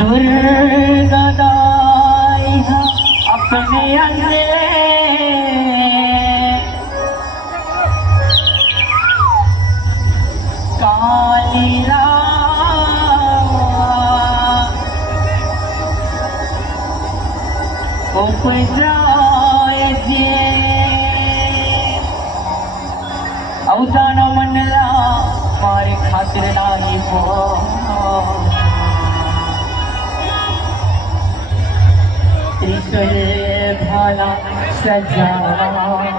दुर्गदाई अपने अंदर काली उपजाय जे अवसान मनला मारे खातिर नाही हो त्रिशूल भाला सजाए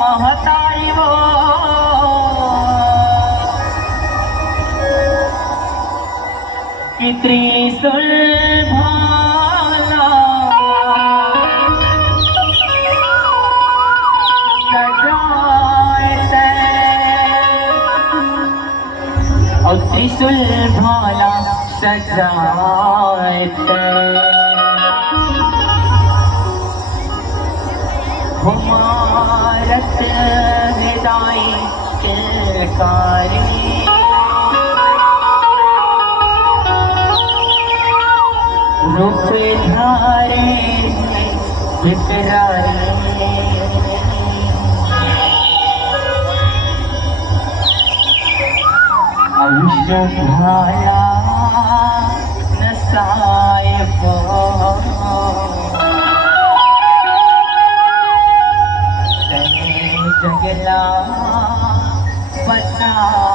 महतारी वो कि त्रिशूल भाला सजाए और त्रिशूल भाला सजाए हुमारत हिदाई किलकारी रूप धारे विकरारी आयुष्य भाला नसाए जगला बचाए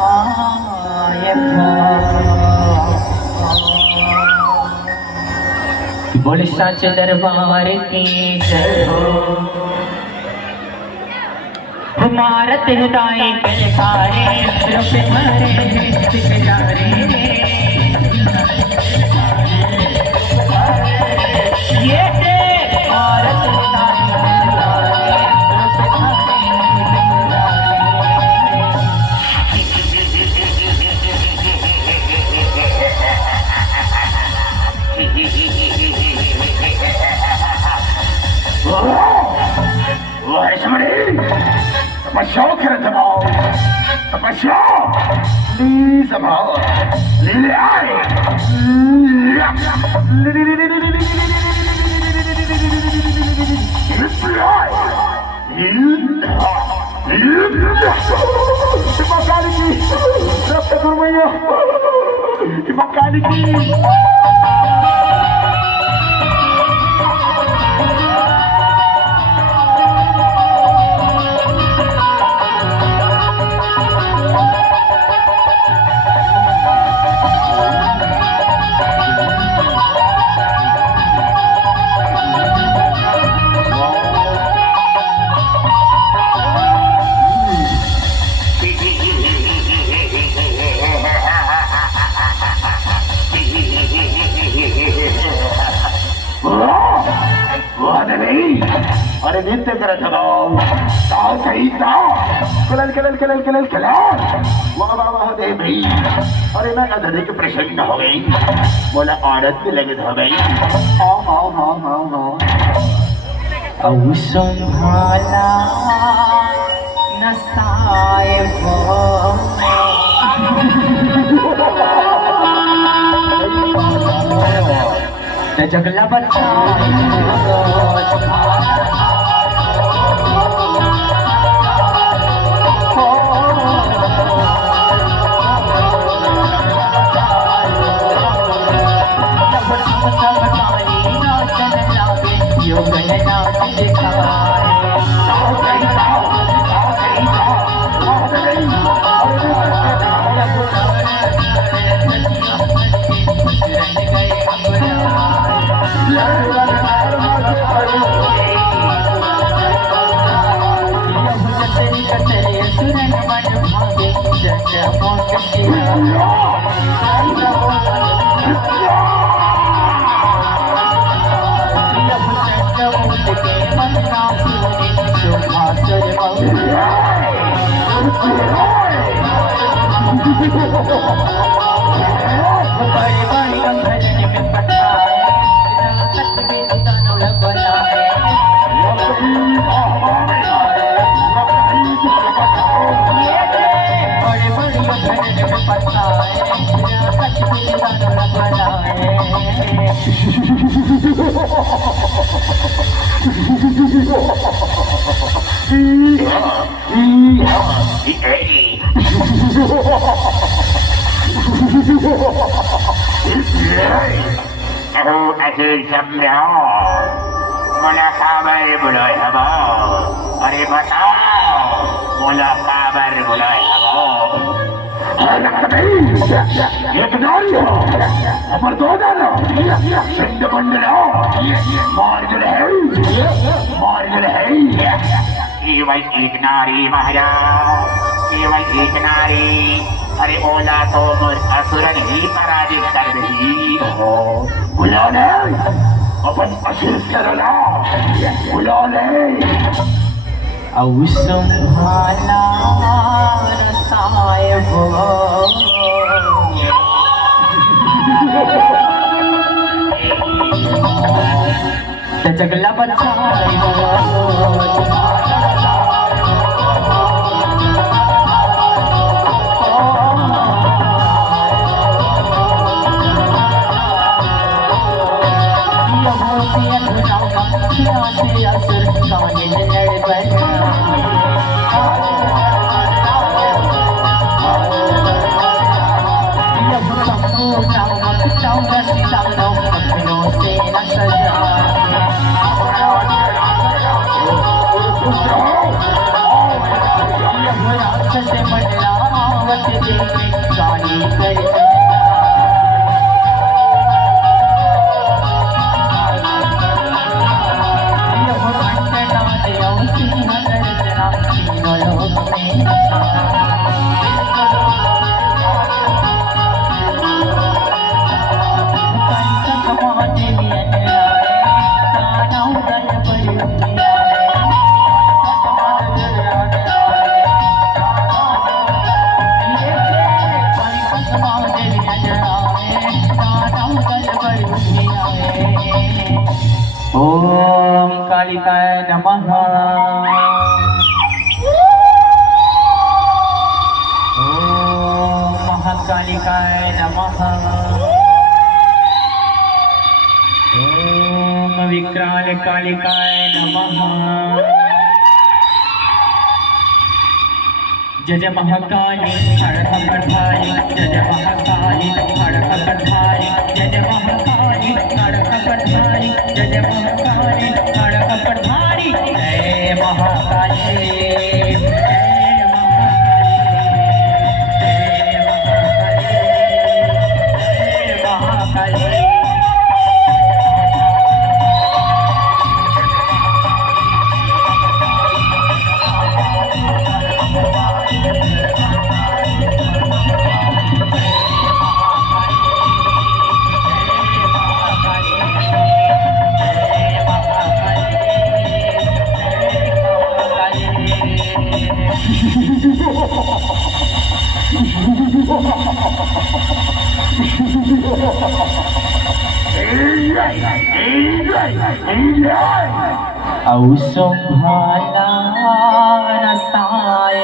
बोले साचे दरबार की जय हो भारत हृदय कलकारे रूप धरे सिकजारे ये भारत तपस्या करत भाव तपस्या ली संभाव लीले आए अरे नृत्य करत भाव ताव सही ताव colour colour colour colour colour वाह वाह वाह दे भाई अरे मैं अधिक प्रसन्न हो गई बोला औरत के लगे हो गई हाँ हाँ हाँ हाँ हाँ औ संभाला नसाए जगला बच्चा Asyik sambil mula kabar mulai haba. Hari batau mula kabar mulai haba. Anak kami, ya kenal ya. Apa tu ada? Senda bandera. Mar gulai, mar gulai. Iwai ignari mahara, iwai ignari. अरे ओला तो असुरन ही पराजित कर रही हो बुलाने अपन अशीष करना बुलाने awesome भाला रसाय हो जगला बच्चा ओम कालिकाय नमः ओम महाकालिकाय नमः ओम विक्राल कालिकाय नमः जय जय महाकाली हड़क कठारी जय जय महाकाली हड़क कठारी जय जय महाकाली हड़क कठारी जय जय महाकाली हड़क कठारी जय महाकाली औसम भाला रसाय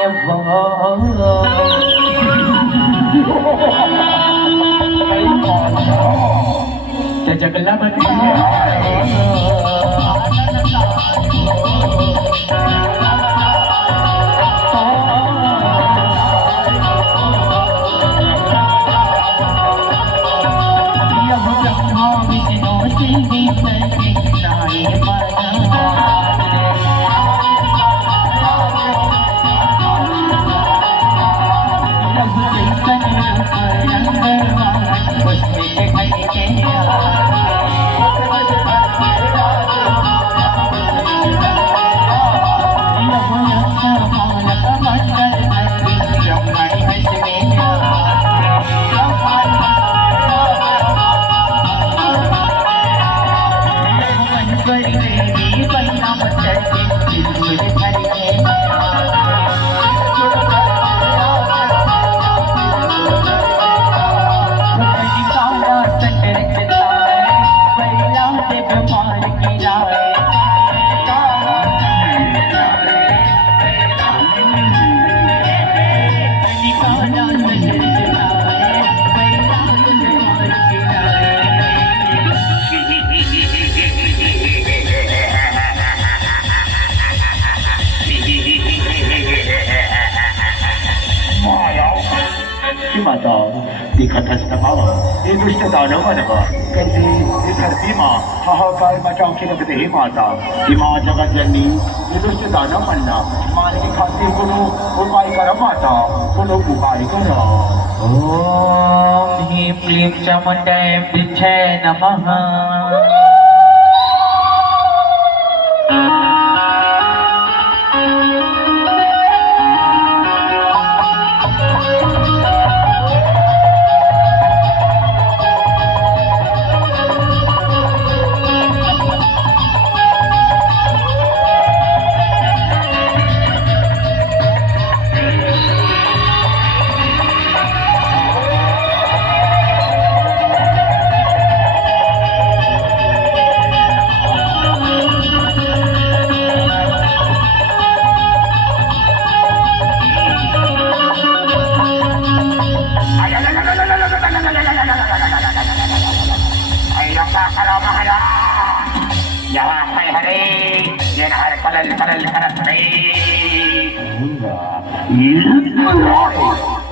जगला बच्चा कि माता दिखत असता ये दुष्ट दानव मनवा कैसे ये धरती माँ हाहाकार मचाओ की रख दे माता कि माँ जगत जननी ये दुष्ट दानव मनना मान के खातिर कोनो उपाय कर माता कोनो उपाय कर ओम ह्रीं क्लीं चामुण्डायै वृक्षे नमः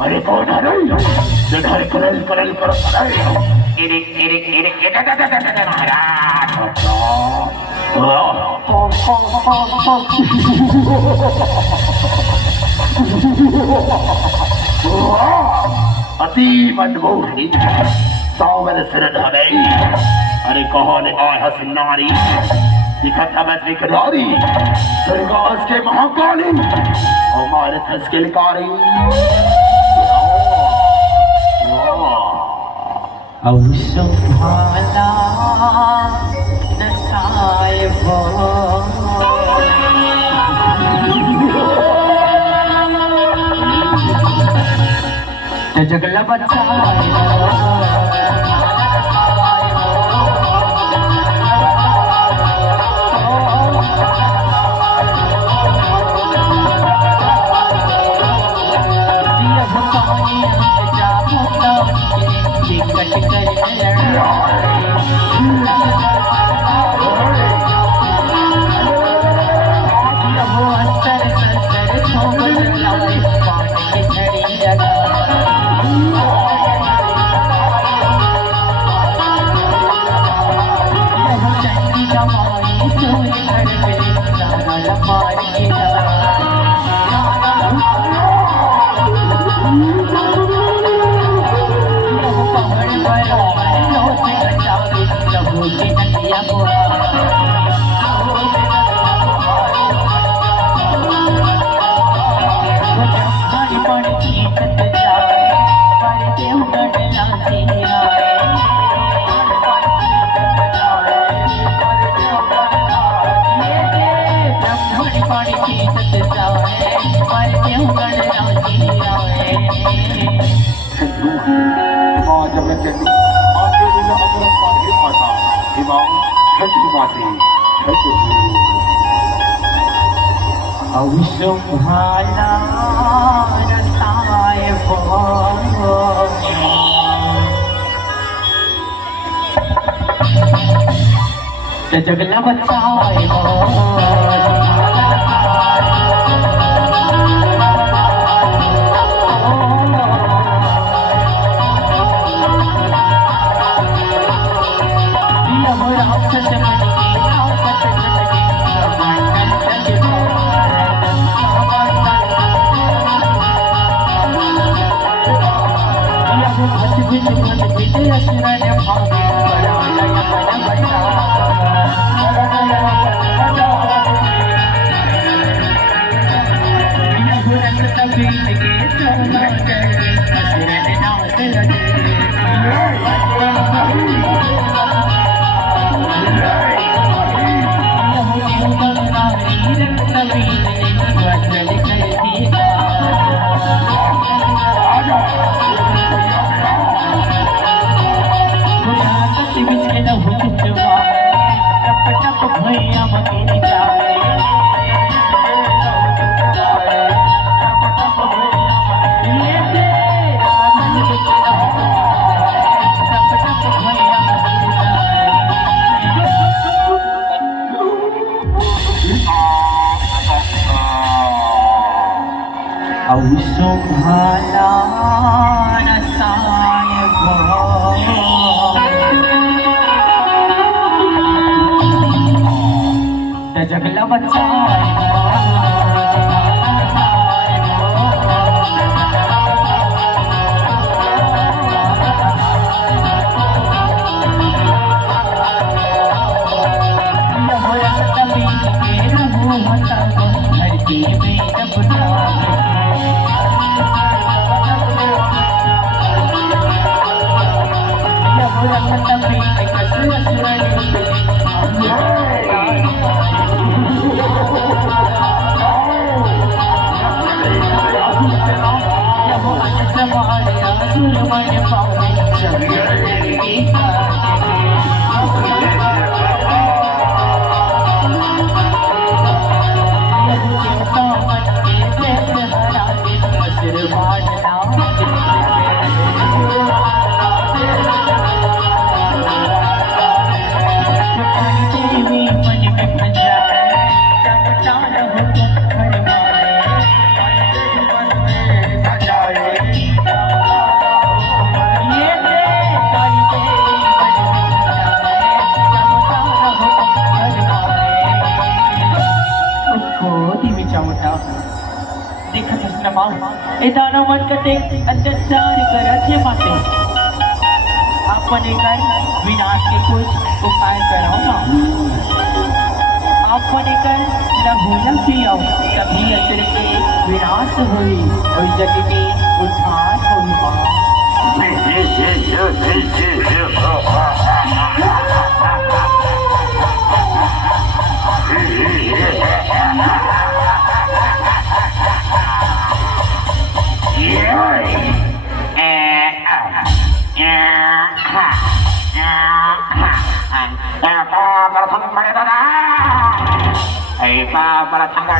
अरे कौन है इधर करल करल कर अति मनमोहनी सावर सिर धरे अरे कौन आया नारी दिखत हमस विकरारी दुर्गास के महाकाली हमारे थस्किलकारी औषुभाला नसाय भो जगला बचाए औषुभाला नसाय भो जगला बचाए औषुभाला जगला बच्चा धरती में दानव मन कते अत्याचार करते माते अपने कर विनाश के कुछ उपाय करो ना अपने कर लघुलम पियो कभी असुर के विनाश हुई और जग के उद्धार हुई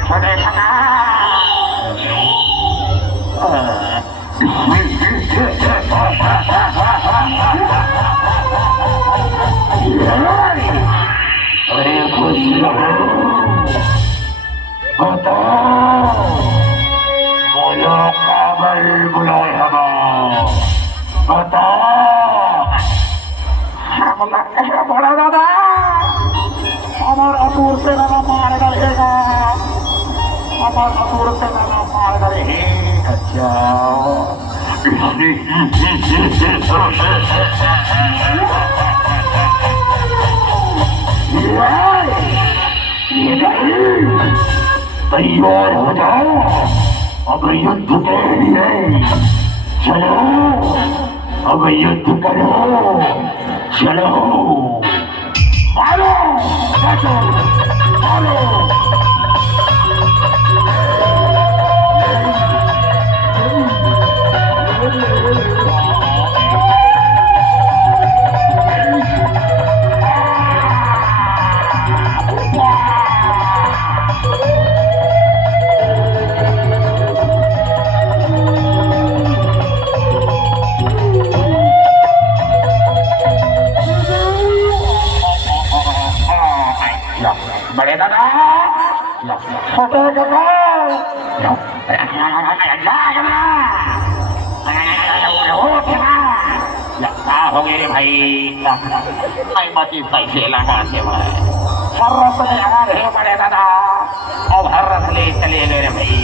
छोटे अरे खुश बोलो काबल बुलाए बताओ बड़ा दादा हमारा असुर से ना मार करेगा हमारा असुर से ना मार करे अच्छा तैयार हो जाओ अब युद्ध के लिए चलो अब युद्ध करो चलो मारो मारो बड़े दादा छोटे दादा हो गए भाई मची पैसे लगा के हर्रत ले आ रहे बड़े दादा अब हर्रत ले चले गए भाई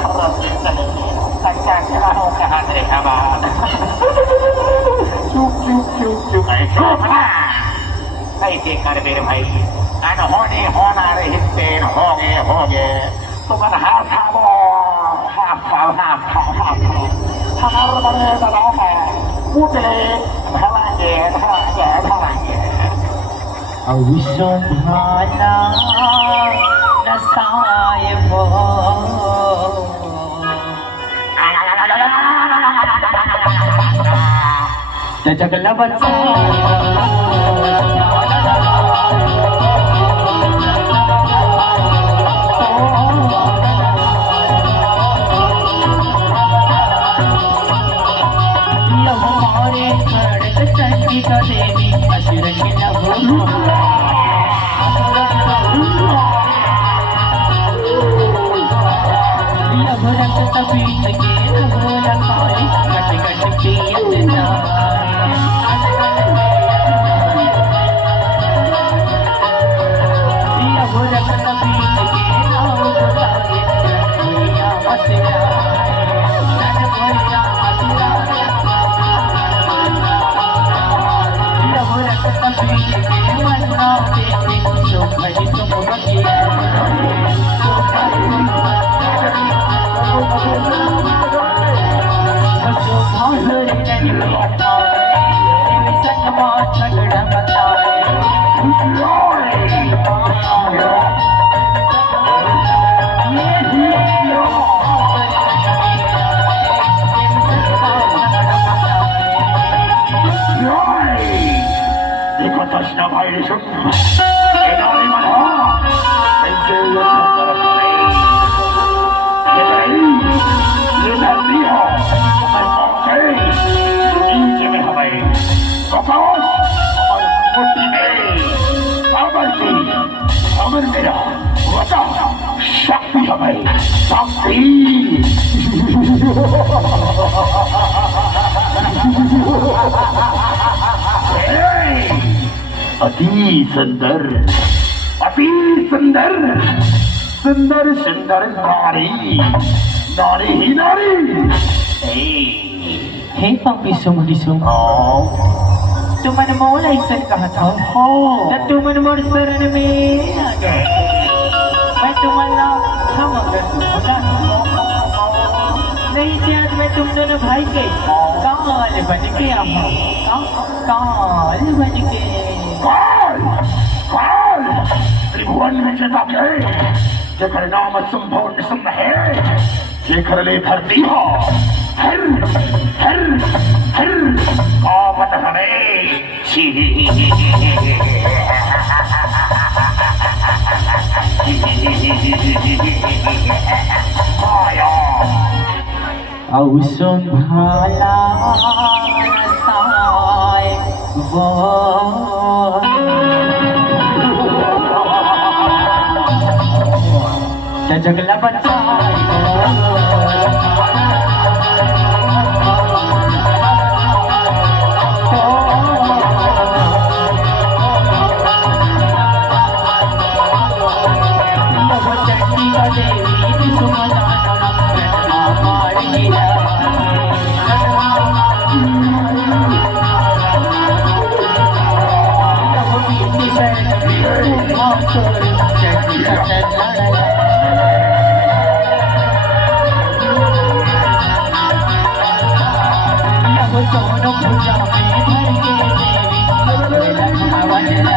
हर्रत ले चले अच्छा खड़ा हो कहा रे हमारा चुप चुप चुप चुप चुप कैसे कर मेरे भाई अनहोनी होना रहते हो गए तुम्हारा हाथ हमारे बड़े दादा है उठे धरांगे अविश्वभाला नसाय भो जगला बच्चा चंडिका देवी असुर के लघु रक्त तपीत के लघु लखाए कट कट पियत जाए मुट्ठी में अमर की अमर मेरा वता शक्ति हमें शक्ति अति सुंदर सुंदर सुंदर नारी नारी ही नारी हे पापी सुमरिसु तुमने मोला ऐसा कहा था तो तुमने मोर शरण में आ गए मैं तुम्हारा हम नहीं थी आज मैं तुम दोनों भाई के काल बन के काल बन के काल त्रिभुवन में जता के जेकर नाम संभव निसम है जेकर ले धरती हो हर हर हर कामत हमें आया औसम भाला रसाय वो जगला बच्चा सोनों पूजा में भर के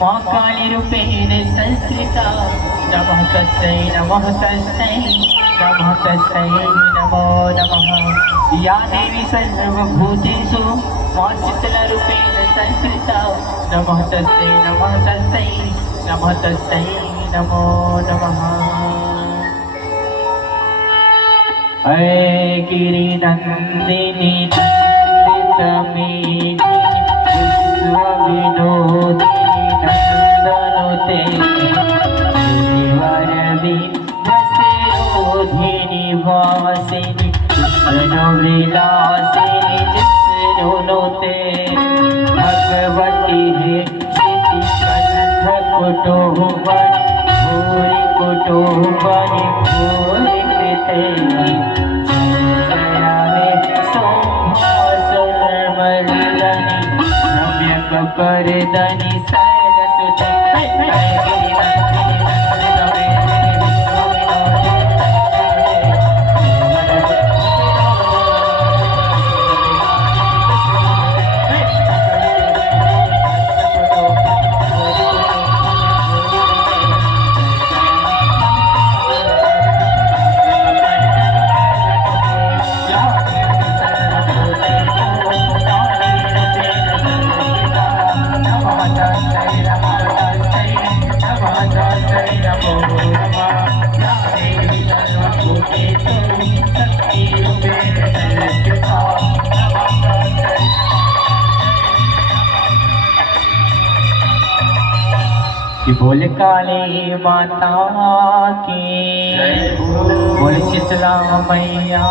माँ काली रूपेण संस्कृता नमः तस्मै नमः तस्मै नमः तस्मै नमो नमः या देवी सर्वभूतेषु माँ शीतलारूपेण संस्कृता नमः तस्मै नमः तस्मै नमः तस्मै नमो नमः ऐ गिरिनन्दिनी नन्दितमेदिनी विश्वविनोदिनी नन्दनुते वरविन्दसिरोधिनि वासिनि कृष्णविलासिनि जिष्णुनुते भगवती हे क्षितिकण्ठकुटुम्बनि भूरि कुटुम्बनि भूरि कृते परदनि सरस्वती कि बोल काली माता की बोल शीतला मैया